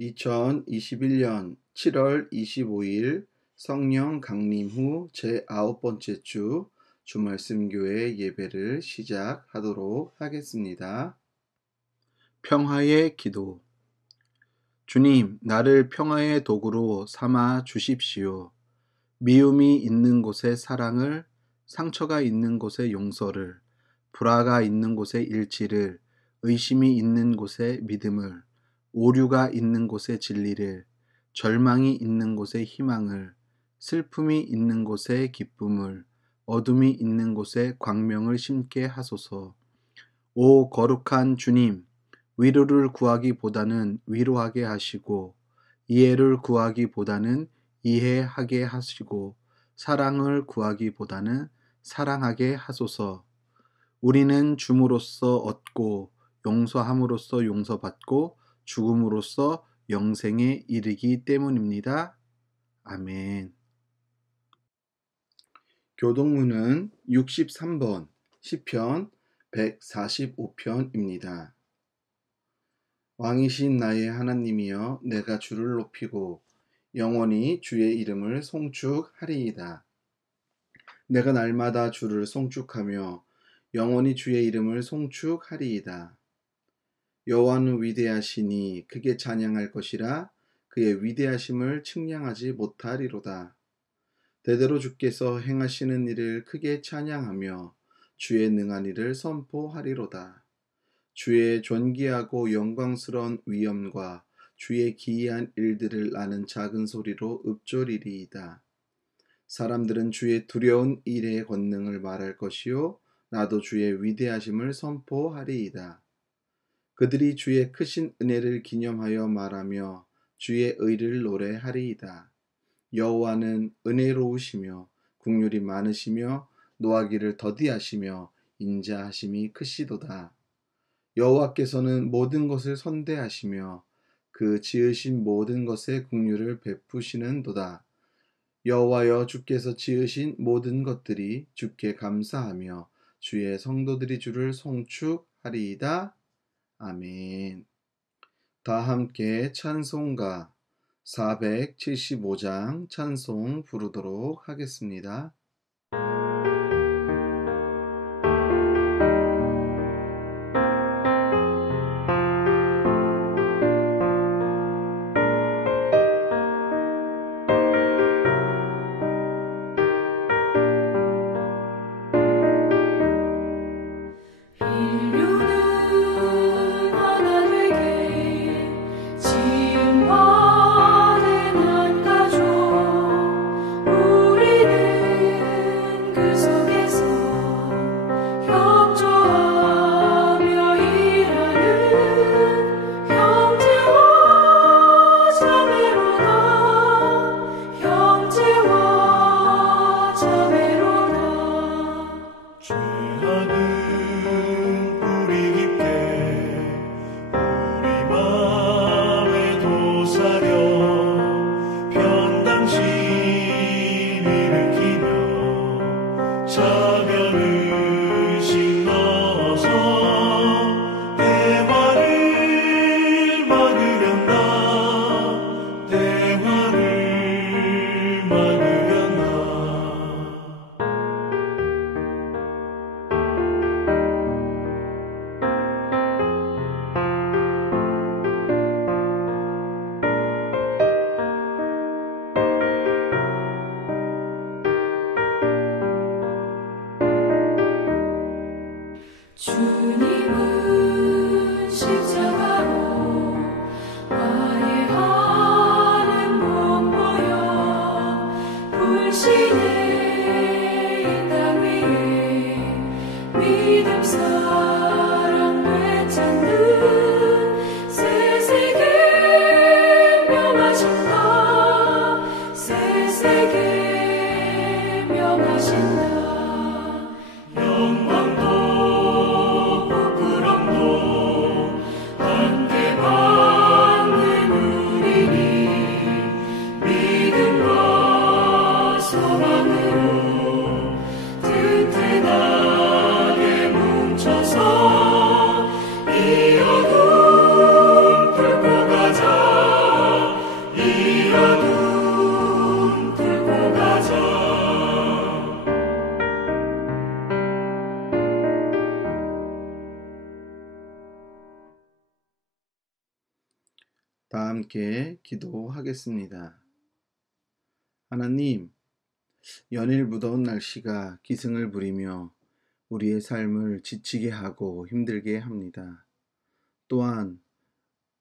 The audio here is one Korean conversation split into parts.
2021년 7월 25일 성령 강림 후 제9번째 주 주말씀교회 예배를 시작하도록 하겠습니다. 평화의 기도. 주님, 나를 평화의 도구로 삼아 주십시오. 미움이 있는 곳에 사랑을, 상처가 있는 곳에 용서를, 불화가 있는 곳에 일치를, 의심이 있는 곳에 믿음을, 오류가 있는 곳에 진리를, 절망이 있는 곳에 희망을, 슬픔이 있는 곳에 기쁨을, 어둠이 있는 곳에 광명을 심게 하소서. 오 거룩한 주님, 위로를 구하기보다는 위로하게 하시고, 이해를 구하기보다는 이해하게 하시고, 사랑을 구하기보다는 사랑하게 하소서. 우리는 줌으로써 얻고, 용서함으로써 용서받고, 죽음으로써 영생에 이르기 때문입니다. 아멘. 교동문은 63번 시편 145편입니다. 왕이신 나의 하나님이여, 내가 주를 높이고 영원히 주의 이름을 송축하리이다. 내가 날마다 주를 송축하며 영원히 주의 이름을 송축하리이다. 여호와는 위대하시니 크게 찬양할 것이라. 그의 위대하심을 측량하지 못하리로다. 대대로 주께서 행하시는 일을 크게 찬양하며 주의 능한 일을 선포하리로다. 주의 존귀하고 영광스러운 위엄과 주의 기이한 일들을 나는 작은 소리로 읊조리리이다. 사람들은 주의 두려운 일의 권능을 말할 것이요, 나도 주의 위대하심을 선포하리이다. 그들이 주의 크신 은혜를 기념하여 말하며 주의 의를 노래하리이다. 여호와는 은혜로우시며 긍휼이 많으시며 노하기를 더디하시며 인자하심이 크시도다. 여호와께서는 모든 것을 선대하시며 그 지으신 모든 것에 긍휼을 베푸시는도다. 여호와여, 주께서 지으신 모든 것들이 주께 감사하며 주의 성도들이 주를 송축하리이다. 아멘. 다 함께 찬송가 475장 찬송 부르도록 하겠습니다. 주님은 십자가로 화해하는 몸 보여 불신의 이 땅 위에 믿음 사랑 되찾는 새 세계 명하신다. 새 세계 명하신다. 튼튼하게 뭉쳐서 다 함께 기도하겠습니다. 하나님, 연일 무더운 날씨가 기승을 부리며 우리의 삶을 지치게 하고 힘들게 합니다. 또한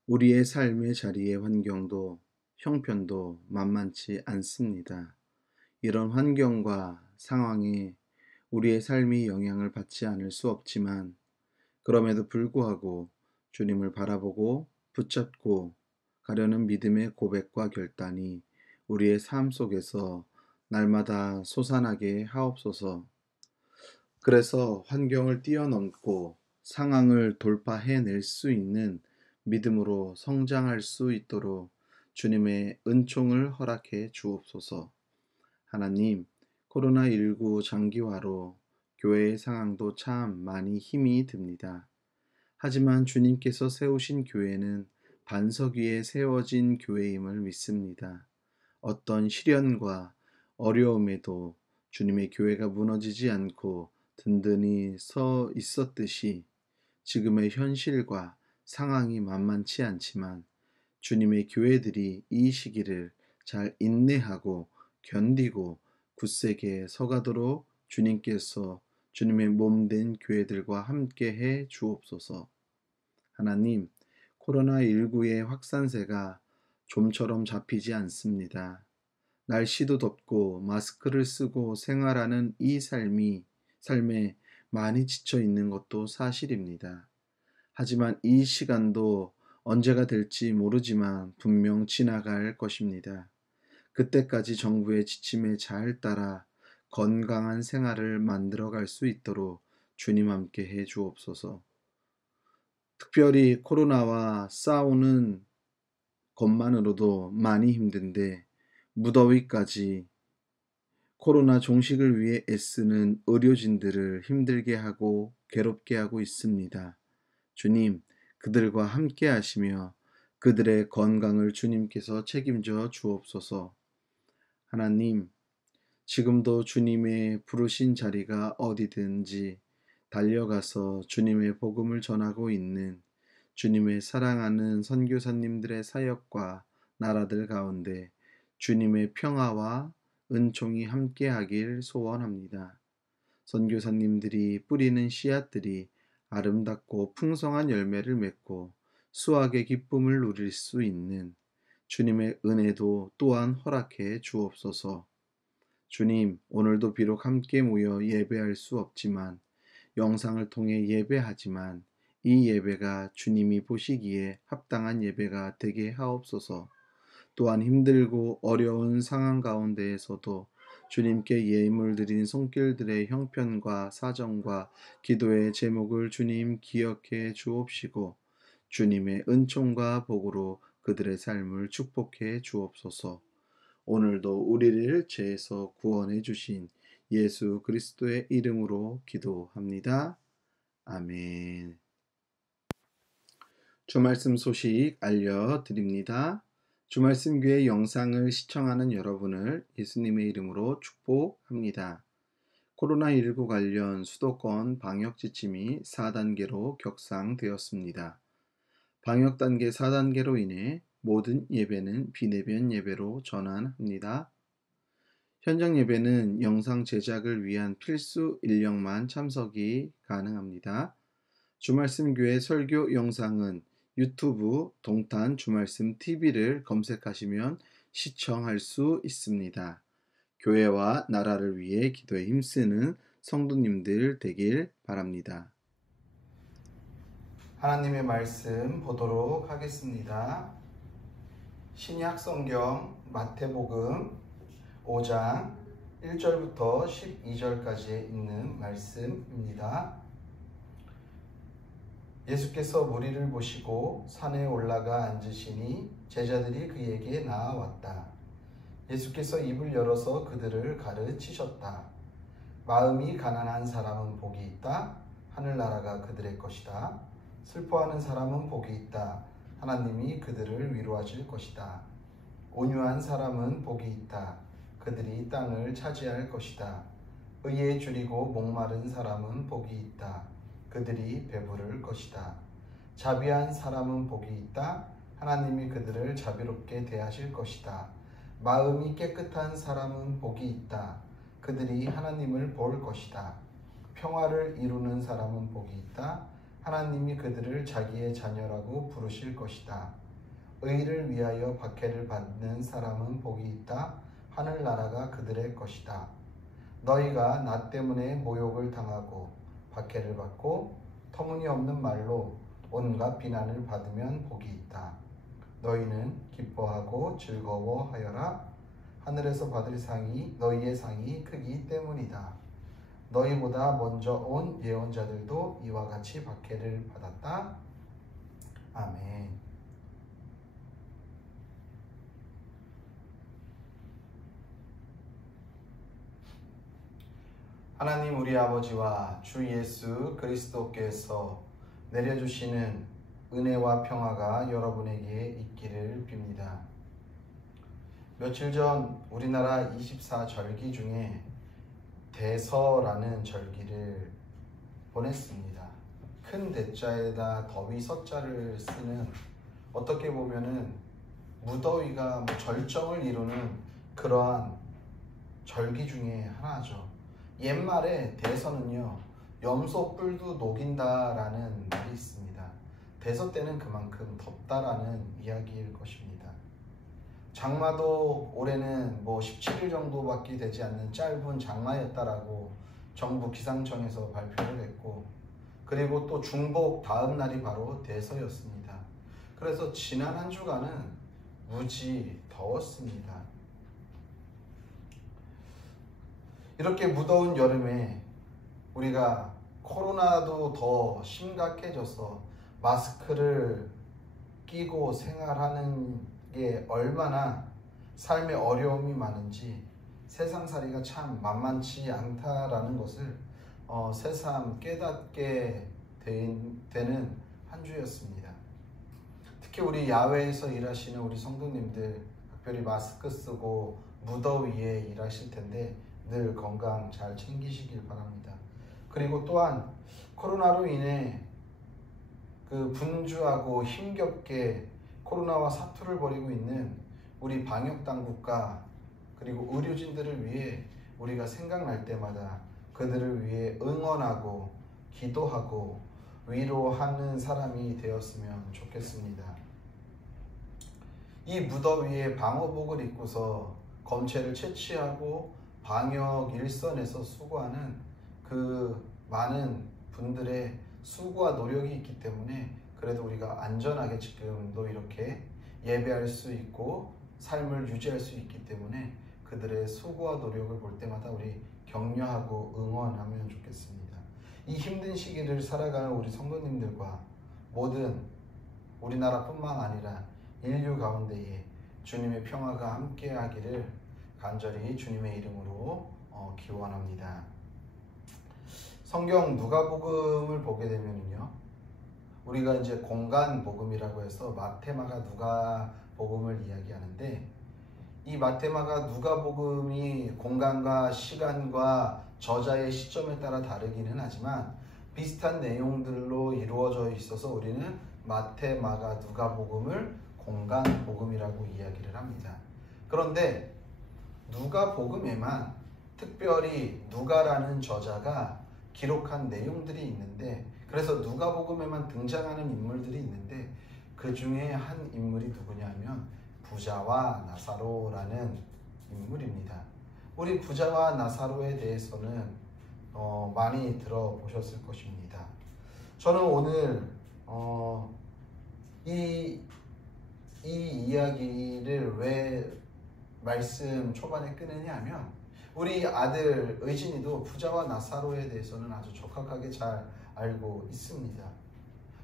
우리의 삶의 자리의 환경도 형편도 만만치 않습니다. 이런 환경과 상황에 우리의 삶이 영향을 받지 않을 수 없지만 그럼에도 불구하고 주님을 바라보고 붙잡고 가려는 믿음의 고백과 결단이 우리의 삶 속에서 날마다 솟아나게 하옵소서. 그래서 환경을 뛰어넘고 상황을 돌파해낼 수 있는 믿음으로 성장할 수 있도록 주님의 은총을 허락해 주옵소서. 하나님, 코로나19 장기화로 교회의 상황도 참 많이 힘이 듭니다. 하지만 주님께서 세우신 교회는 반석 위에 세워진 교회임을 믿습니다. 어떤 시련과 어려움에도 주님의 교회가 무너지지 않고 든든히 서 있었듯이 지금의 현실과 상황이 만만치 않지만 주님의 교회들이 이 시기를 잘 인내하고 견디고 굳세게 서가도록 주님께서 주님의 몸된 교회들과 함께 해 주옵소서. 하나님, 코로나19의 확산세가 좀처럼 잡히지 않습니다. 날씨도 덥고 마스크를 쓰고 생활하는 이 삶에 많이 지쳐 있는 것도 사실입니다. 하지만 이 시간도 언제가 될지 모르지만 분명 지나갈 것입니다. 그때까지 정부의 지침에 잘 따라 건강한 생활을 만들어갈 수 있도록 주님 함께 해 주옵소서. 특별히 코로나와 싸우는 것만으로도 많이 힘든데 무더위까지 코로나 종식을 위해 애쓰는 의료진들을 힘들게 하고 괴롭게 하고 있습니다. 주님, 그들과 함께 하시며 그들의 건강을 주님께서 책임져 주옵소서. 하나님, 지금도 주님의 부르신 자리가 어디든지 달려가서 주님의 복음을 전하고 있는 주님의 사랑하는 선교사님들의 사역과 나라들 가운데 주님의 평화와 은총이 함께하길 소원합니다. 선교사님들이 뿌리는 씨앗들이 아름답고 풍성한 열매를 맺고 수확의 기쁨을 누릴 수 있는 주님의 은혜도 또한 허락해 주옵소서. 주님, 오늘도 비록 함께 모여 예배할 수 없지만 영상을 통해 예배하지만 이 예배가 주님이 보시기에 합당한 예배가 되게 하옵소서. 또한 힘들고 어려운 상황 가운데에서도 주님께 예물 드린 손길들의 형편과 사정과 기도의 제목을 주님 기억해 주옵시고 주님의 은총과 복으로 그들의 삶을 축복해 주옵소서. 오늘도 우리를 죄에서 구원해 주신 예수 그리스도의 이름으로 기도합니다. 아멘. 주말씀 소식 알려드립니다. 주말씀 교회 영상을 시청하는 여러분을 예수님의 이름으로 축복합니다. 코로나19 관련 수도권 방역 지침이 4단계로 격상되었습니다. 방역 단계 4단계로 인해 모든 예배는 비대면 예배로 전환합니다. 현장 예배는 영상 제작을 위한 필수 인력만 참석이 가능합니다. 주말씀 교회 설교 영상은 유튜브 동탄 주말씀 TV를 검색하시면 시청할 수 있습니다. 교회와 나라를 위해 기도에 힘쓰는 성도님들 되길 바랍니다. 하나님의 말씀 보도록 하겠습니다. 신약 성경 마태복음 5장 1절부터 12절까지 있는 말씀입니다. 예수께서 무리를 보시고 산에 올라가 앉으시니 제자들이 그에게 나아왔다. 예수께서 입을 열어서 그들을 가르치셨다. 마음이 가난한 사람은 복이 있다. 하늘나라가 그들의 것이다. 슬퍼하는 사람은 복이 있다. 하나님이 그들을 위로하실 것이다. 온유한 사람은 복이 있다. 그들이 땅을 차지할 것이다. 의에 줄이고 목마른 사람은 복이 있다. 그들이 배부를 것이다. 자비한 사람은 복이 있다. 하나님이 그들을 자비롭게 대하실 것이다. 마음이 깨끗한 사람은 복이 있다. 그들이 하나님을 볼 것이다. 평화를 이루는 사람은 복이 있다. 하나님이 그들을 자기의 자녀라고 부르실 것이다. 의를 위하여 박해를 받는 사람은 복이 있다. 하늘나라가 그들의 것이다. 너희가 나 때문에 모욕을 당하고 박해를 받고 터무니없는 말로 온갖 비난을 받으면 복이 있다. 너희는 기뻐하고 즐거워하여라. 하늘에서 받을 상이 너희의 상이 크기 때문이다. 너희보다 먼저 온 예언자들도 이와 같이 박해를 받았다. 아멘. 하나님 우리 아버지와 주 예수 그리스도께서 내려주시는 은혜와 평화가 여러분에게 있기를 빕니다. 며칠 전 우리나라 24절기 중에 대서라는 절기를 보냈습니다. 큰 대자에다 더위 서자를 쓰는, 어떻게 보면은 무더위가 절정을 이루는 그러한 절기 중에 하나죠. 옛말에 대서는요, 염소 뿔도 녹인다라는 말이 있습니다. 대서 때는 그만큼 덥다라는 이야기일 것입니다. 장마도 올해는 17일 정도밖에 되지 않는 짧은 장마였다라고 정부 기상청에서 발표를 했고, 그리고 또 중복 다음 날이 바로 대서였습니다. 그래서 지난 한 주간은 무지 더웠습니다. 이렇게 무더운 여름에 우리가 코로나도 더 심각해져서 마스크를 끼고 생활하는 게 얼마나 삶에 어려움이 많은지 세상살이가 참 만만치 않다라는 것을 새삼 깨닫게 되는 한 주였습니다. 특히 우리 야외에서 일하시는 우리 성도님들, 특별히 마스크 쓰고 무더위에 일하실 텐데 늘 건강 잘 챙기시길 바랍니다. 그리고 또한 코로나로 인해 그 분주하고 힘겹게 코로나와 사투를 벌이고 있는 우리 방역당국과 그리고 의료진들을 위해 우리가 생각날 때마다 그들을 위해 응원하고 기도하고 위로하는 사람이 되었으면 좋겠습니다. 이 무더위에 방호복을 입고서 검체를 채취하고 방역 일선에서 수고하는 그 많은 분들의 수고와 노력이 있기 때문에 그래도 우리가 안전하게 지금도 이렇게 예배할 수 있고 삶을 유지할 수 있기 때문에 그들의 수고와 노력을 볼 때마다 우리 격려하고 응원하면 좋겠습니다. 이 힘든 시기를 살아가는 우리 성도님들과 모든 우리나라뿐만 아니라 인류 가운데에 주님의 평화가 함께 하기를 간절히 주님의 이름으로 기원합니다. 성경 누가복음을 보게 되면요, 우리가 이제 공간 복음이라고 해서 마태마가 누가복음을 이야기하는데, 이 마태마가 누가복음이 공간과 시간과 저자의 시점에 따라 다르기는 하지만 비슷한 내용들로 이루어져 있어서 우리는 마태마가 누가복음을 공간복음이라고 이야기를 합니다. 그런데 누가복음에만 특별히 누가라는 저자가 기록한 내용들이 있는데, 그래서 누가복음에만 등장하는 인물들이 있는데 그 중에 한 인물이 누구냐면 부자와 나사로라는 인물입니다. 우리 부자와 나사로에 대해서는 많이 들어보셨을 것입니다. 저는 오늘 이 이야기를 왜 말씀 초반에 끊느냐 하면, 우리 아들 의진이도 부자와 나사로에 대해서는 아주 적확하게 잘 알고 있습니다.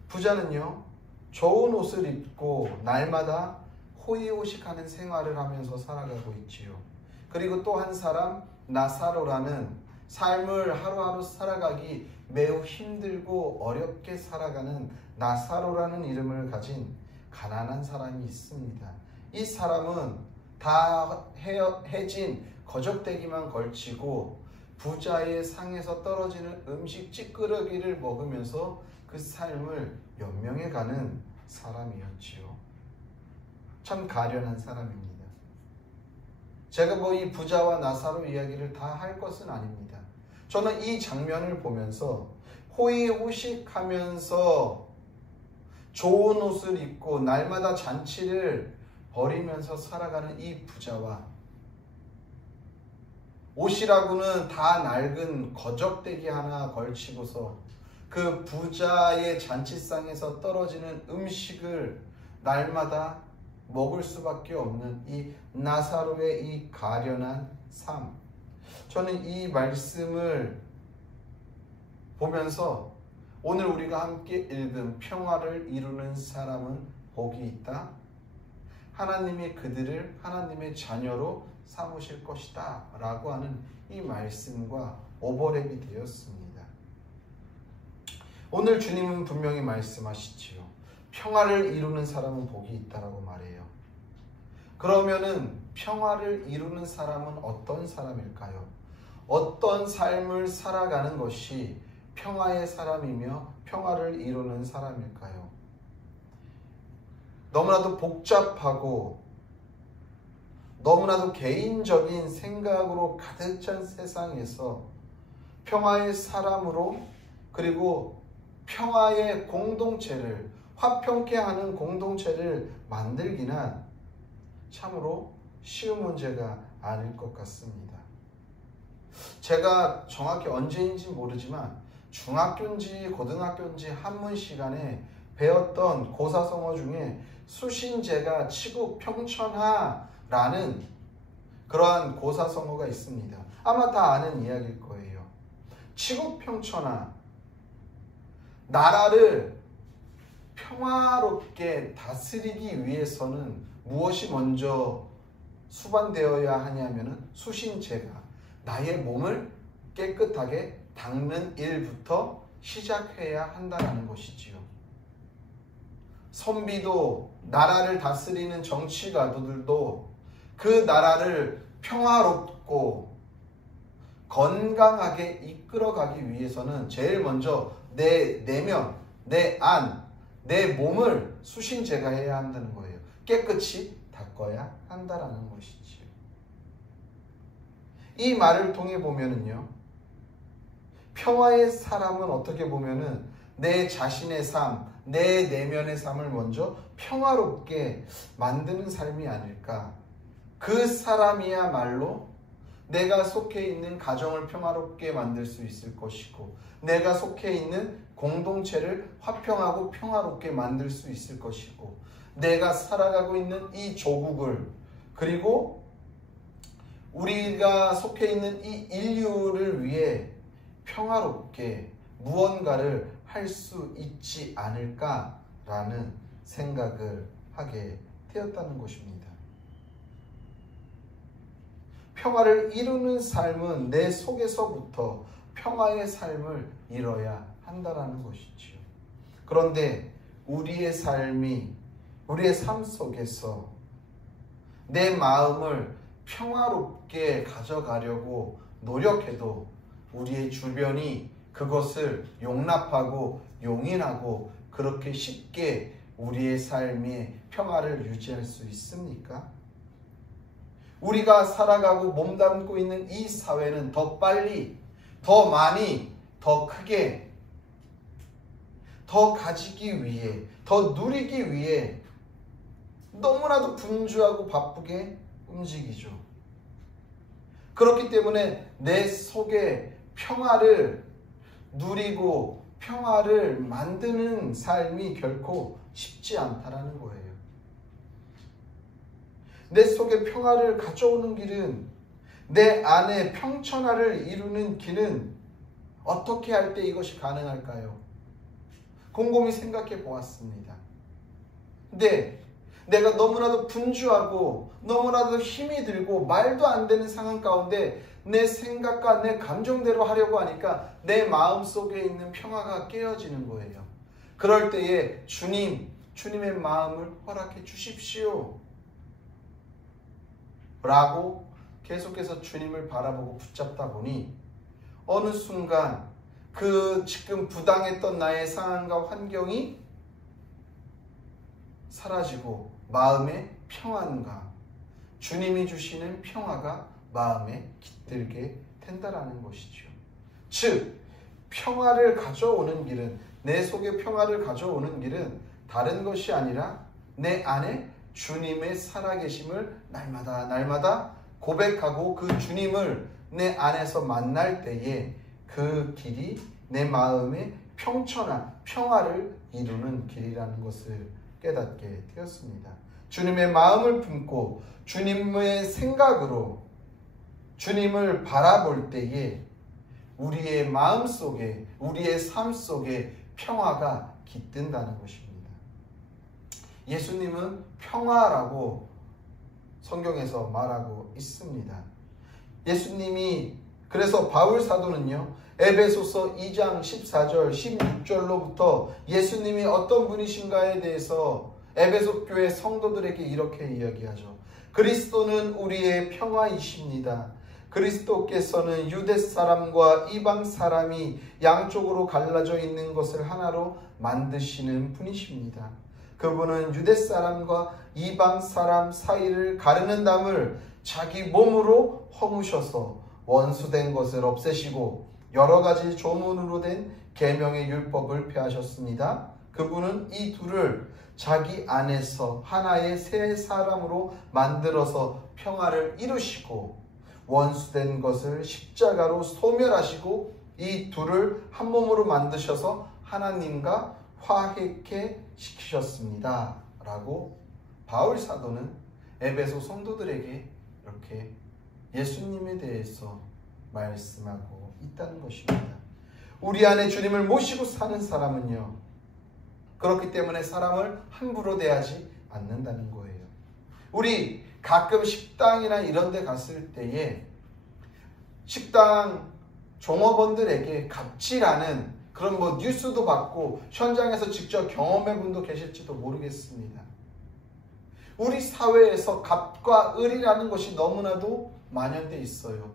부자는요, 좋은 옷을 입고 날마다 호의호식하는 생활을 하면서 살아가고 있지요. 그리고 또 한 사람, 나사로라는 삶을 하루하루 살아가기 매우 힘들고 어렵게 살아가는 나사로라는 이름을 가진 가난한 사람이 있습니다. 이 사람은 다 해진 거적대기만 걸치고 부자의 상에서 떨어지는 음식 찌끄러기를 먹으면서 그 삶을 연명해가는 사람이었지요. 참 가련한 사람입니다. 제가 뭐 이 부자와 나사로 이야기를 다 할 것은 아닙니다. 저는 이 장면을 보면서 호의호식하면서 좋은 옷을 입고 날마다 잔치를 벌이면서 살아가는 이 부자와 옷이라고는 다 낡은 거적대기 하나 걸치고서 그 부자의 잔치상에서 떨어지는 음식을 날마다 먹을 수밖에 없는 이 나사로의 이 가련한 삶. 저는 이 말씀을 보면서 오늘 우리가 함께 읽은 평화를 이루는 사람은 복이 있다. 하나님이 그들을 하나님의 자녀로 삼으실 것이다 라고 하는 이 말씀과 오버랩이 되었습니다. 오늘 주님은 분명히 말씀하시지요. 평화를 이루는 사람은 복이 있다라고 말해요. 그러면은 평화를 이루는 사람은 어떤 사람일까요? 어떤 삶을 살아가는 것이 평화의 사람이며 평화를 이루는 사람일까요? 너무나도 복잡하고 너무나도 개인적인 생각으로 가득 찬 세상에서 평화의 사람으로 그리고 평화의 공동체를 화평케 하는 공동체를 만들기는 참으로 쉬운 문제가 아닐 것 같습니다. 제가 정확히 언제인지 모르지만 중학교인지 고등학교인지 한문 시간에 배웠던 고사성어 중에 수신제가 치국평천하라는 그러한 고사성어가 있습니다. 아마 다 아는 이야기일 거예요. 치국평천하, 나라를 평화롭게 다스리기 위해서는 무엇이 먼저 수반되어야 하냐면은 수신제가 나의 몸을 깨끗하게 닦는 일부터 시작해야 한다는 것이지요. 선비도 나라를 다스리는 정치가들도 그 나라를 평화롭고 건강하게 이끌어가기 위해서는 제일 먼저 내 내면, 내 안, 내 몸을 수신제가 해야 한다는 거예요. 깨끗이 닦아야 한다는 것이지요. 이 말을 통해 보면은요, 평화의 사람은 어떻게 보면은 내 자신의 삶, 내 내면의 삶을 먼저 평화롭게 만드는 삶이 아닐까. 그 사람이야말로 내가 속해 있는 가정을 평화롭게 만들 수 있을 것이고, 내가 속해 있는 공동체를 화평하고 평화롭게 만들 수 있을 것이고, 내가 살아가고 있는 이 조국을, 그리고 우리가 속해 있는 이 인류를 위해 평화롭게 무언가를 할 수 있지 않을까라는 생각을 하게 되었다는 것입니다. 평화를 이루는 삶은 내 속에서부터 평화의 삶을 이뤄야 한다는 것이지요. 그런데 우리의 삶 속에서 내 마음을 평화롭게 가져가려고 노력해도 우리의 주변이 그것을 용납하고 용인하고 그렇게 쉽게 우리의 삶의 평화를 유지할 수 있습니까? 우리가 살아가고 몸담고 있는 이 사회는 더 빨리, 더 많이, 더 크게, 더 가지기 위해, 더 누리기 위해 너무나도 분주하고 바쁘게 움직이죠. 그렇기 때문에 내 속에 평화를 누리고 평화를 만드는 삶이 결코 쉽지 않다라는 거예요. 내 속에 평화를 가져오는 길은, 내 안에 평천하를 이루는 길은 어떻게 할 때 이것이 가능할까요? 곰곰이 생각해 보았습니다. 근데 내가 너무나도 분주하고 너무나도 힘이 들고 말도 안 되는 상황 가운데 내 생각과 내 감정대로 하려고 하니까 내 마음속에 있는 평화가 깨어지는 거예요. 그럴 때에 주님의 마음을 허락해 주십시오 라고 계속해서 주님을 바라보고 붙잡다 보니 어느 순간 그 지금 부당했던 나의 상황과 환경이 사라지고 마음에 평안과 주님이 주시는 평화가 마음에 깃들게 된다라는 것이죠. 즉 평화를 가져오는 길은, 내 속에 평화를 가져오는 길은 다른 것이 아니라 내 안에 주님의 살아계심을 날마다 고백하고 그 주님을 내 안에서 만날 때에 그 길이 내 마음에 평천한 평화를 이루는 길이라는 것을 깨닫게 되었습니다. 주님의 마음을 품고 주님의 생각으로 주님을 바라볼 때에 우리의 마음 속에, 우리의 삶 속에 평화가 깃든다는 것입니다. 예수님은 평화라고 성경에서 말하고 있습니다. 예수님이, 그래서 바울 사도는요, 에베소서 2장 14절 16절로부터 예수님이 어떤 분이신가에 대해서 에베소 교회 성도들에게 이렇게 이야기하죠. 그리스도는 우리의 평화이십니다. 그리스도께서는 유대 사람과 이방 사람이 양쪽으로 갈라져 있는 것을 하나로 만드시는 분이십니다. 그분은 유대 사람과 이방 사람 사이를 가르는 담을 자기 몸으로 허무셔서 원수된 것을 없애시고 여러 가지 조문으로 된 계명의 율법을 폐하셨습니다. 그분은 이 둘을 자기 안에서 하나의 새 사람으로 만들어서 평화를 이루시고 원수된 것을 십자가로 소멸하시고 이 둘을 한 몸으로 만드셔서 하나님과 화해케 시키셨습니다. 라고 바울 사도는 에베소 성도들에게 이렇게 예수님에 대해서 말씀하고 있다는 것입니다. 우리 안에 주님을 모시고 사는 사람은요, 그렇기 때문에 사람을 함부로 대하지 않는다는 거예요. 우리 가끔 식당이나 이런 데 갔을 때에 식당 종업원들에게 갑질하는 그런 뉴스도 받고 현장에서 직접 경험해 본 분도 계실지도 모르겠습니다. 우리 사회에서 갑과 을이라는 것이 너무나도 만연되어 있어요.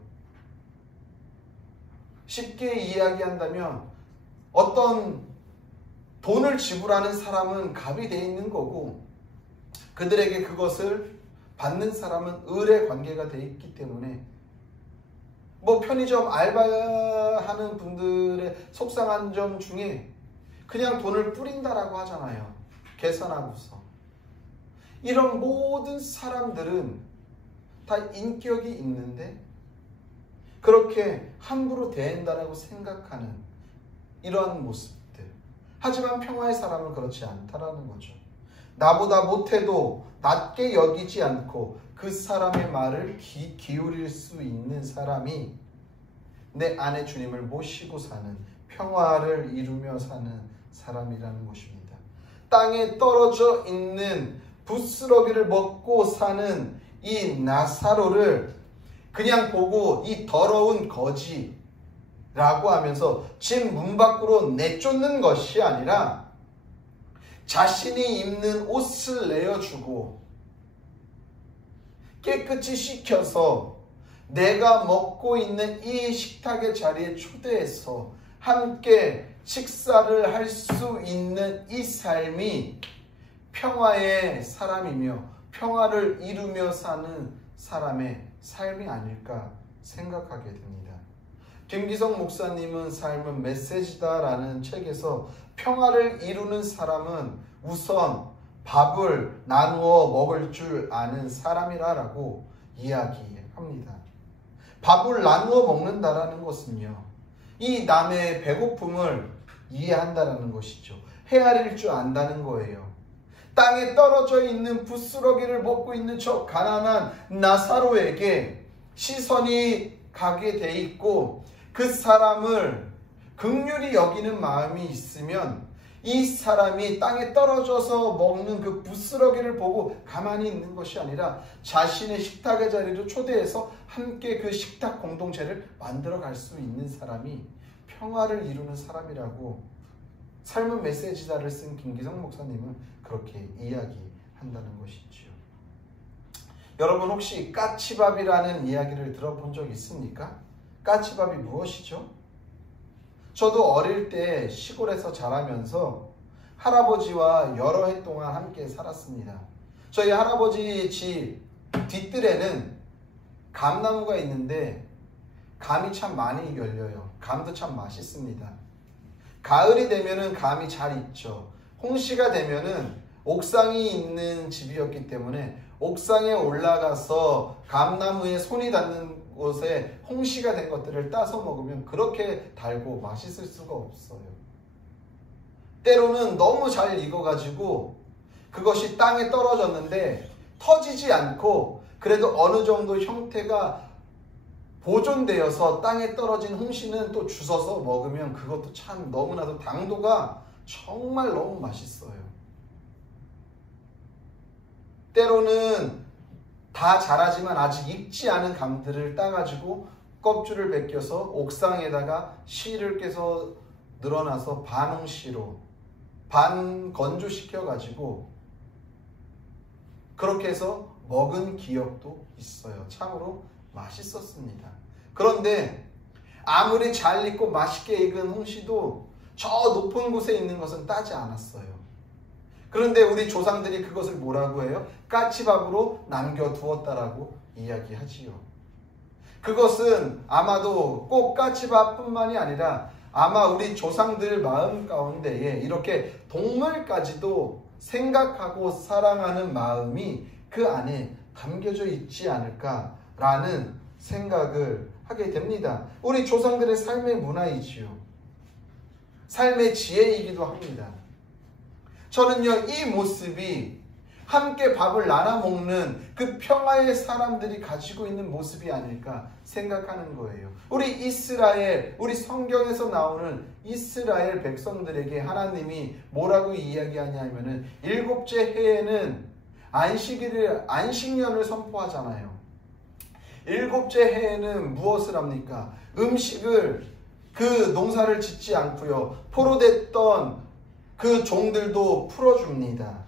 쉽게 이야기한다면 어떤 돈을 지불하는 사람은 갑이 되어 있는 거고 그들에게 그것을 받는 사람은 을의 관계가 되어 있기 때문에 편의점 알바하는 분들의 속상한 점 중에 그냥 돈을 뿌린다라고 하잖아요. 계산하고서. 이런 모든 사람들은 다 인격이 있는데 그렇게 함부로 대한다라고 생각하는 이러한 모습들. 하지만 평화의 사람은 그렇지 않다라는 거죠. 나보다 못해도 낮게 여기지 않고 그 사람의 말을 기울일 수 있는 사람이 내 안에 주님을 모시고 사는, 평화를 이루며 사는 사람이라는 것입니다. 땅에 떨어져 있는 부스러기를 먹고 사는 이 나사로를 그냥 보고 이 더러운 거지라고 하면서 집 문 밖으로 내쫓는 것이 아니라 자신이 입는 옷을 내어주고 깨끗이 씻겨서 내가 먹고 있는 이 식탁의 자리에 초대해서 함께 식사를 할 수 있는 이 삶이 평화의 사람이며 평화를 이루며 사는 사람의 삶이 아닐까 생각하게 됩니다. 김기성 목사님은 삶은 메시지다라는 책에서 평화를 이루는 사람은 우선 밥을 나누어 먹을 줄 아는 사람이라고 이야기합니다. 밥을 나누어 먹는다라는 것은요, 이 남의 배고픔을 이해한다라는 것이죠. 헤아릴 줄 안다는 거예요. 땅에 떨어져 있는 부스러기를 먹고 있는 저 가난한 나사로에게 시선이 가게 돼 있고 그 사람을 긍휼히 여기는 마음이 있으면 이 사람이 땅에 떨어져서 먹는 그 부스러기를 보고 가만히 있는 것이 아니라 자신의 식탁의 자리로 초대해서 함께 그 식탁 공동체를 만들어 갈 수 있는 사람이 평화를 이루는 사람이라고 삶은 메시지다를 쓴 김기성 목사님은 그렇게 이야기한다는 것이지요. 여러분 혹시 까치밥이라는 이야기를 들어본 적 있습니까? 까치밥이 무엇이죠? 저도 어릴 때 시골에서 자라면서 할아버지와 여러 해 동안 함께 살았습니다. 저희 할아버지 집 뒷뜰에는 감나무가 있는데 감이 참 많이 열려요. 감도 참 맛있습니다. 가을이 되면은 감이 잘 익죠. 홍시가 되면은 옥상이 있는 집이었기 때문에 옥상에 올라가서 감나무에 손이 닿는 곳에 홍시가 된 것들을 따서 먹으면 그렇게 달고 맛있을 수가 없어요. 때로는 너무 잘 익어가지고 그것이 땅에 떨어졌는데 터지지 않고 그래도 어느 정도 형태가 보존되어서 땅에 떨어진 홍시는 또 주워서 먹으면 그것도 참 너무나도 당도가 정말 너무 맛있어요. 때로는 다 자라지만 아직 익지 않은 감들을 따가지고 껍질을 벗겨서 옥상에다가 씨를 깨서 늘어나서 반홍시로 반 건조시켜가지고 그렇게 해서 먹은 기억도 있어요. 참으로 맛있었습니다. 그런데 아무리 잘 익고 맛있게 익은 홍시도 저 높은 곳에 있는 것은 따지 않았어요. 그런데 우리 조상들이 그것을 뭐라고 해요? 까치밥으로 남겨두었다라고 이야기하지요. 그것은 아마도 꼭 까치밥뿐만이 아니라 아마 우리 조상들 마음 가운데에 이렇게 동물까지도 생각하고 사랑하는 마음이 그 안에 담겨져 있지 않을까라는 생각을 하게 됩니다. 우리 조상들의 삶의 문화이지요. 삶의 지혜이기도 합니다. 저는요, 이 모습이 함께 밥을 나눠 먹는 그 평화의 사람들이 가지고 있는 모습이 아닐까 생각하는 거예요. 우리 이스라엘, 우리 성경에서 나오는 이스라엘 백성들에게 하나님이 뭐라고 이야기하냐면은 일곱째 해에는 안식년을 선포하잖아요. 일곱째 해에는 무엇을 합니까? 음식을 그 농사를 짓지 않고요. 포로됐던 그 종들도 풀어줍니다.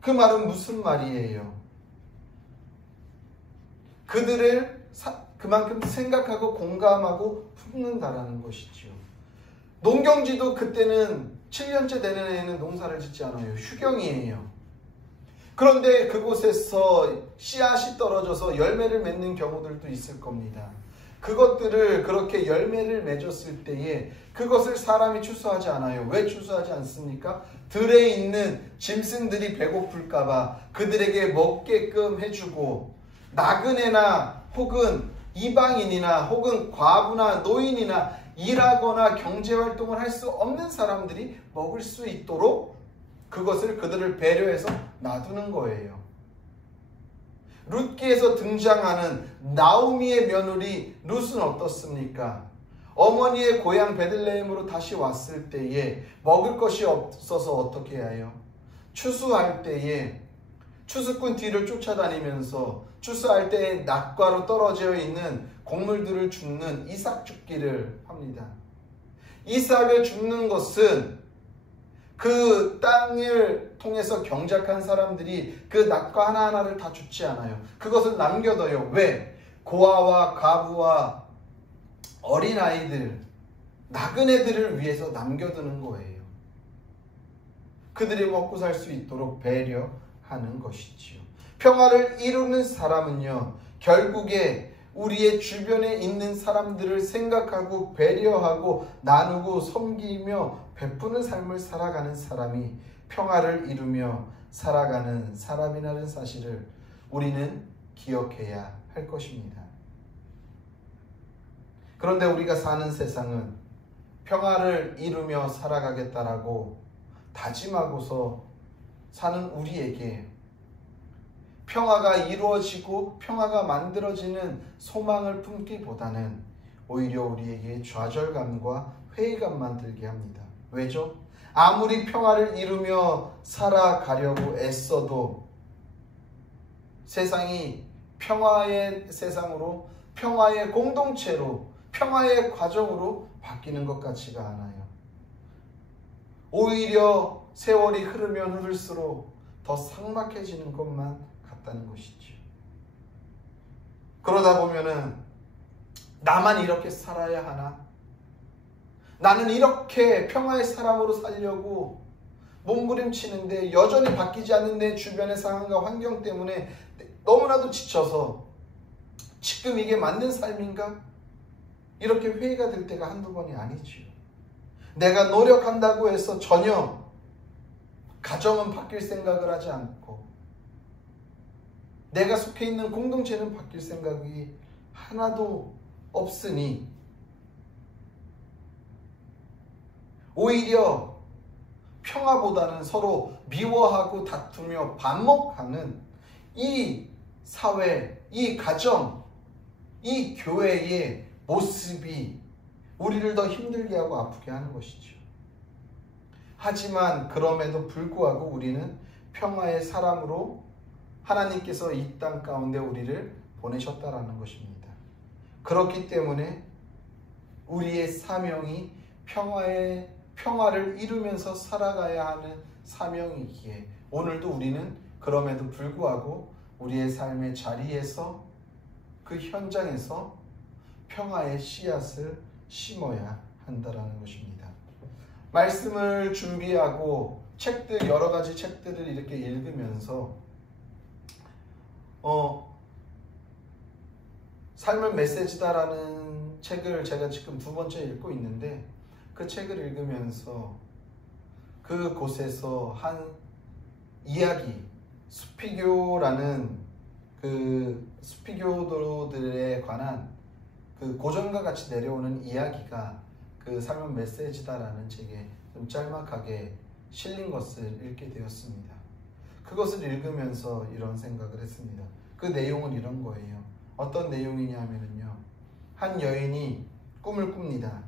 그 말은 무슨 말이에요? 그들을 그만큼 생각하고 공감하고 품는다라는 것이죠. 농경지도 그때는 7년째 되는 해에는 농사를 짓지 않아요. 휴경이에요. 그런데 그곳에서 씨앗이 떨어져서 열매를 맺는 경우들도 있을 겁니다. 그것들을 그렇게 열매를 맺었을 때에 그것을 사람이 추수하지 않아요. 왜 추수하지 않습니까? 들에 있는 짐승들이 배고플까봐 그들에게 먹게끔 해주고 나그네나 혹은 이방인이나 혹은 과부나 노인이나 일하거나 경제활동을 할 수 없는 사람들이 먹을 수 있도록 그것을 그들을 배려해서 놔두는 거예요. 룻기에서 등장하는 나오미의 며느리 룻은 어떻습니까? 어머니의 고향 베들레헴으로 다시 왔을 때에 먹을 것이 없어서 어떻게 해요? 추수할 때에 추수꾼 뒤를 쫓아다니면서 추수할 때에 낙과로 떨어져 있는 곡물들을 줍는 이삭 줍기를 합니다. 이삭을 줍는 것은 그 땅을 통해서 경작한 사람들이 그 낙과 하나하나를 다 줍지 않아요. 그것을 남겨둬요. 왜? 고아와 과부와 어린아이들, 나그네들을 위해서 남겨두는 거예요. 그들이 먹고 살 수 있도록 배려하는 것이지요. 평화를 이루는 사람은요, 결국에 우리의 주변에 있는 사람들을 생각하고 배려하고 나누고 섬기며 베푸는 삶을 살아가는 사람이 평화를 이루며 살아가는 사람이라는 사실을 우리는 기억해야 할 것입니다. 그런데 우리가 사는 세상은 평화를 이루며 살아가겠다라고 다짐하고서 사는 우리에게 평화가 이루어지고 평화가 만들어지는 소망을 품기보다는 오히려 우리에게 좌절감과 회의감만 들게 합니다. 왜죠? 아무리 평화를 이루며 살아가려고 애써도 세상이 평화의 세상으로, 평화의 공동체로, 평화의 과정으로 바뀌는 것 같지가 않아요. 오히려 세월이 흐르면 흐를수록 더 삭막해지는 것만 같다는 것이죠. 그러다 보면은 나만 이렇게 살아야 하나? 나는 이렇게 평화의 사람으로 살려고 몸부림치는데 여전히 바뀌지 않는 내 주변의 상황과 환경 때문에 너무나도 지쳐서 지금 이게 맞는 삶인가? 이렇게 회의가 될 때가 한두 번이 아니지요. 내가 노력한다고 해서 전혀 가정은 바뀔 생각을 하지 않고 내가 속해 있는 공동체는 바뀔 생각이 하나도 없으니 오히려 평화보다는 서로 미워하고 다투며 반목하는 이 사회, 이 가정, 이 교회의 모습이 우리를 더 힘들게 하고 아프게 하는 것이죠. 하지만 그럼에도 불구하고 우리는 평화의 사람으로 하나님께서 이 땅 가운데 우리를 보내셨다라는 것입니다. 그렇기 때문에 우리의 사명이 평화를 이루면서 살아가야 하는 사명이기에 오늘도 우리는 그럼에도 불구하고 우리의 삶의 자리에서 그 현장에서 평화의 씨앗을 심어야 한다라는 것입니다. 말씀을 준비하고 책들, 여러 가지 책들을 이렇게 읽으면서 삶은 메시지다라는 책을 제가 지금 2번째 읽고 있는데 그 책을 읽으면서 그곳에서 한 이야기, 수피교라는 그 수피교도들에 관한 그 고전과 같이 내려오는 이야기가 그 삶은 메시지다라는 책에 좀 짤막하게 실린 것을 읽게 되었습니다. 그것을 읽으면서 이런 생각을 했습니다. 그 내용은 이런 거예요. 어떤 내용이냐면요. 한 여인이 꿈을 꿉니다.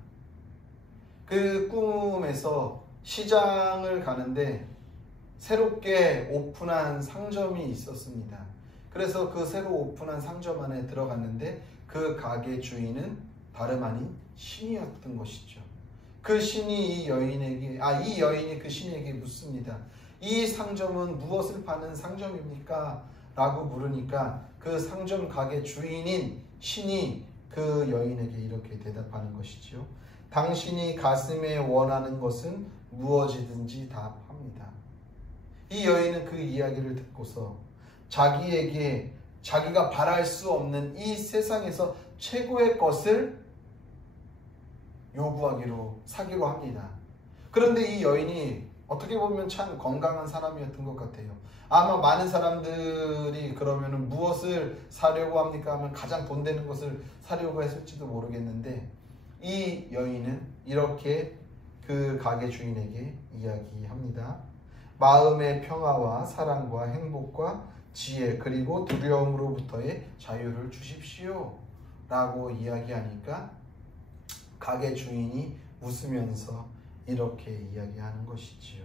그 꿈에서 시장을 가는데 새롭게 오픈한 상점이 있었습니다. 그래서 그 새로 오픈한 상점 안에 들어갔는데 그 가게 주인은 다름 아닌 신이었던 것이죠. 그 신이 이 여인이 그 신에게 묻습니다. 이 상점은 무엇을 파는 상점입니까? 라고 물으니까 그 상점 가게 주인인 신이 그 여인에게 이렇게 대답하는 것이죠. 당신이 가슴에 원하는 것은 무엇이든지 다 팝니다. 이 여인은 그 이야기를 듣고서 자기에게 자기가 바랄 수 없는 이 세상에서 최고의 것을 사기로 합니다. 그런데 이 여인이 어떻게 보면 참 건강한 사람이었던 것 같아요. 아마 많은 사람들이 그러면 무엇을 사려고 합니까 하면 가장 돈 되는 것을 사려고 했을지도 모르겠는데 이 여인은 이렇게 그 가게 주인에게 이야기합니다. 마음의 평화와 사랑과 행복과 지혜 그리고 두려움으로부터의 자유를 주십시오 라고 이야기하니까 가게 주인이 웃으면서 이렇게 이야기하는 것이지요.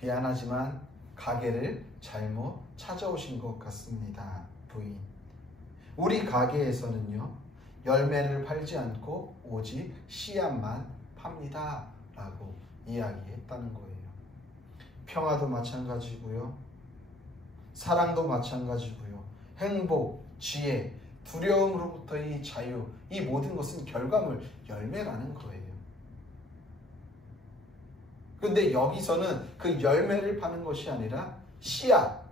미안하지만 가게를 잘못 찾아오신 것 같습니다, 부인. 우리 가게에서는요, 열매를 팔지 않고 오직 씨앗만 팝니다 라고 이야기했다는 거예요. 평화도 마찬가지고요, 사랑도 마찬가지고요, 행복, 지혜, 두려움으로부터의 자유, 이 모든 것은 결과물, 열매라는 거예요. 그런데 여기서는 그 열매를 파는 것이 아니라 씨앗,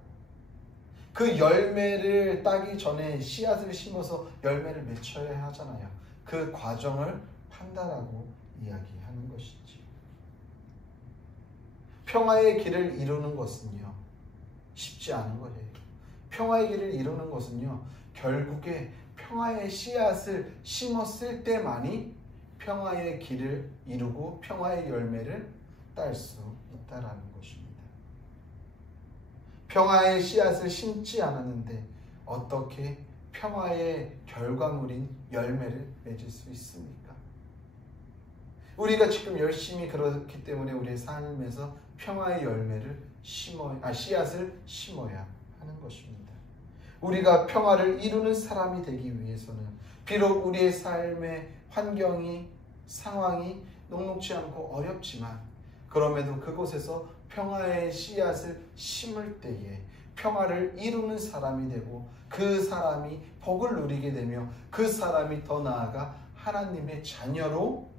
그 열매를 따기 전에 씨앗을 심어서 열매를 맺혀야 하잖아요. 그 과정을 판다라고 이야기하는 것이지. 평화의 길을 이루는 것은요, 쉽지 않은 거예요. 평화의 길을 이루는 것은요, 결국에 평화의 씨앗을 심었을 때만이 평화의 길을 이루고 평화의 열매를 딸 수 있다라는 것입니다. 평화의 씨앗을 심지 않았는데 어떻게 평화의 결과물인 열매를 맺을 수 있습니까? 우리가 지금 열심히 그렇기 때문에 우리의 삶에서 평화의 열매를 씨앗을 심어야 하는 것입니다. 우리가 평화를 이루는 사람이 되기 위해서는 비록 우리의 삶의 환경이, 상황이 녹록지 않고 어렵지만 그럼에도 그곳에서 평화의 씨앗을 심을 때에 평화를 이루는 사람이 되고 그 사람이 복을 누리게 되며 그 사람이 더 나아가 하나님의 자녀로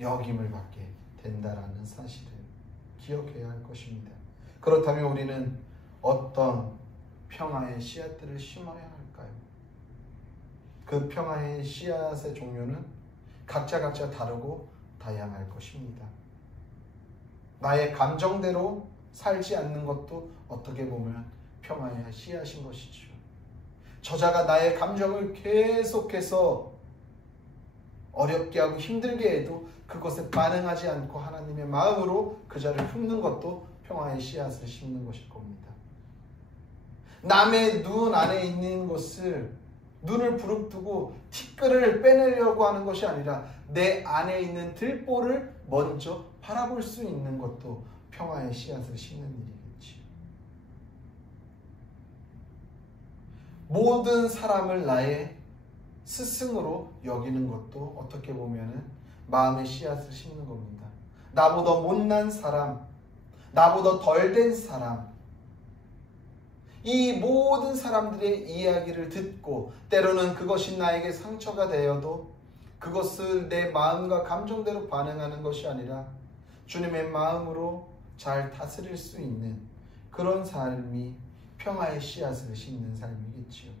여김을 받게 된다라는 사실을 기억해야 할 것입니다. 그렇다면 우리는 어떤 평화의 씨앗들을 심어야 할까요? 그 평화의 씨앗의 종류는 각자 다르고 다양할 것입니다. 나의 감정대로 살지 않는 것도 어떻게 보면 평화의 씨앗인 것이죠. 저자가 나의 감정을 계속해서 어렵게 하고 힘들게 해도 그것에 반응하지 않고 하나님의 마음으로 그 자를 품는 것도 평화의 씨앗을 심는 것일 겁니다. 남의 눈 안에 있는 것을 눈을 부릅뜨고 티끌을 빼내려고 하는 것이 아니라 내 안에 있는 들보를 먼저 바라볼 수 있는 것도 평화의 씨앗을 심는 일이겠지. 모든 사람을 나의 스승으로 여기는 것도 어떻게 보면은 마음의 씨앗을 심는 겁니다. 나보다 못난 사람, 나보다 덜된 사람, 이 모든 사람들의 이야기를 듣고 때로는 그것이 나에게 상처가 되어도 그것을 내 마음과 감정대로 반응하는 것이 아니라 주님의 마음으로 잘 다스릴 수 있는 그런 삶이 평화의 씨앗을 심는 삶이겠지요.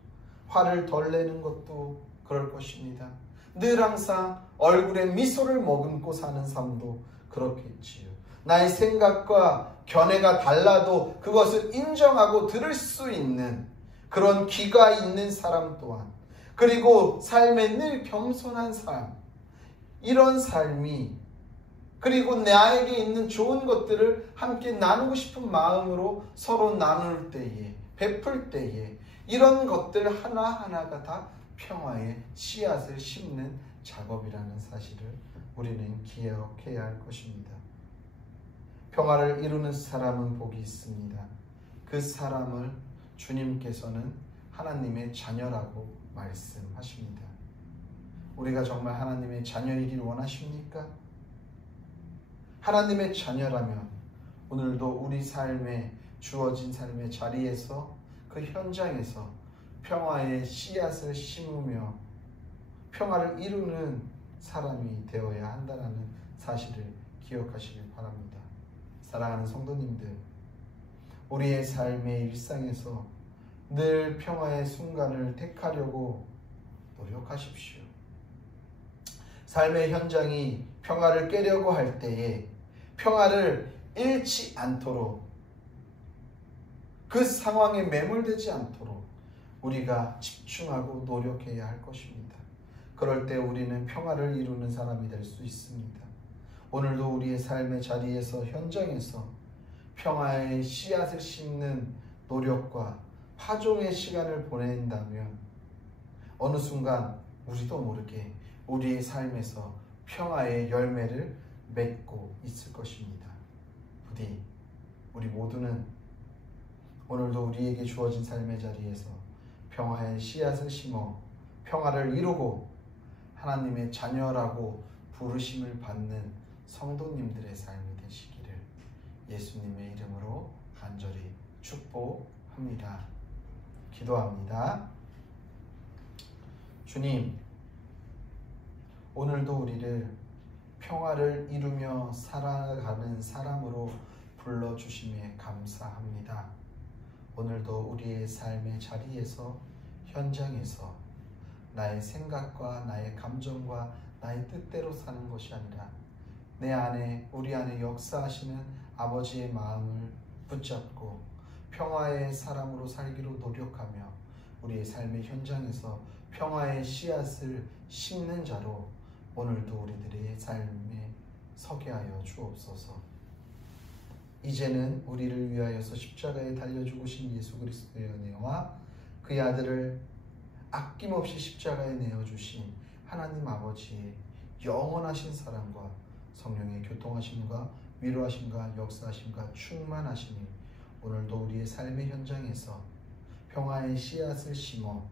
화를 덜 내는 것도 그럴 것입니다. 늘 항상 얼굴에 미소를 머금고 사는 삶도 그렇겠지요. 나의 생각과 견해가 달라도 그것을 인정하고 들을 수 있는 그런 귀가 있는 사람 또한, 그리고 삶에 늘 겸손한 삶, 이런 삶이, 그리고 나에게 있는 좋은 것들을 함께 나누고 싶은 마음으로 서로 나눌 때에, 베풀 때에 이런 것들 하나하나가 다 평화의 씨앗을 심는 작업이라는 사실을 우리는 기억해야 할 것입니다. 평화를 이루는 사람은 복이 있습니다. 그 사람을 주님께서는 하나님의 자녀라고 말씀하십니다. 우리가 정말 하나님의 자녀이길 원하십니까? 하나님의 자녀라면 오늘도 우리 삶에 주어진 삶의 자리에서, 그 현장에서 평화의 씨앗을 심으며 평화를 이루는 사람이 되어야 한다는 사실을 기억하시길 바랍니다. 사랑하는 성도님들, 우리의 삶의 일상에서 늘 평화의 순간을 택하려고 노력하십시오. 삶의 현장이 평화를 깨려고 할 때에 평화를 잃지 않도록, 그 상황에 매몰되지 않도록 우리가 집중하고 노력해야 할 것입니다. 그럴 때 우리는 평화를 이루는 사람이 될 수 있습니다. 오늘도 우리의 삶의 자리에서, 현장에서 평화의 씨앗을 심는 노력과 파종의 시간을 보낸다면 어느 순간 우리도 모르게 우리의 삶에서 평화의 열매를 맺고 있을 것입니다. 부디 우리 모두는 오늘도 우리에게 주어진 삶의 자리에서 평화의 씨앗을 심어 평화를 이루고 하나님의 자녀라고 부르심을 받는 성도님들의 삶이 되시기를 예수님의 이름으로 간절히 축복합니다. 기도합니다. 주님, 오늘도 우리를 평화를 이루며 살아가는 사람으로 불러주심에 감사합니다. 오늘도 우리의 삶의 자리에서, 현장에서 나의 생각과 나의 감정과 나의 뜻대로 사는 것이 아니라 내 안에, 우리 안에 역사하시는 아버지의 마음을 붙잡고 평화의 사람으로 살기로 노력하며 우리의 삶의 현장에서 평화의 씨앗을 심는 자로 오늘도 우리들의 삶에 서게 하여 주옵소서. 이제는 우리를 위하여서 십자가에 달려 죽으신 예수 그리스도의 은혜와 그의 아들을 아낌없이 십자가에 내어주신 하나님 아버지의 영원하신 사랑과 성령의 교통하심과 위로하심과 역사하심과 충만하심이 오늘도 우리의 삶의 현장에서 평화의 씨앗을 심어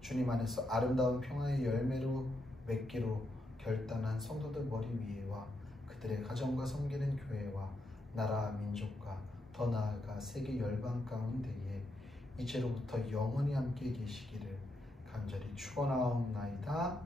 주님 안에서 아름다운 평화의 열매로 맺기로 결단한 성도들 머리 위에와 그들의 가정과 섬기는 교회와 나라 민족과 더 나아가 세계 열방 가운데에 이제로부터 영원히 함께 계시기를 간절히 축원하옵나이다.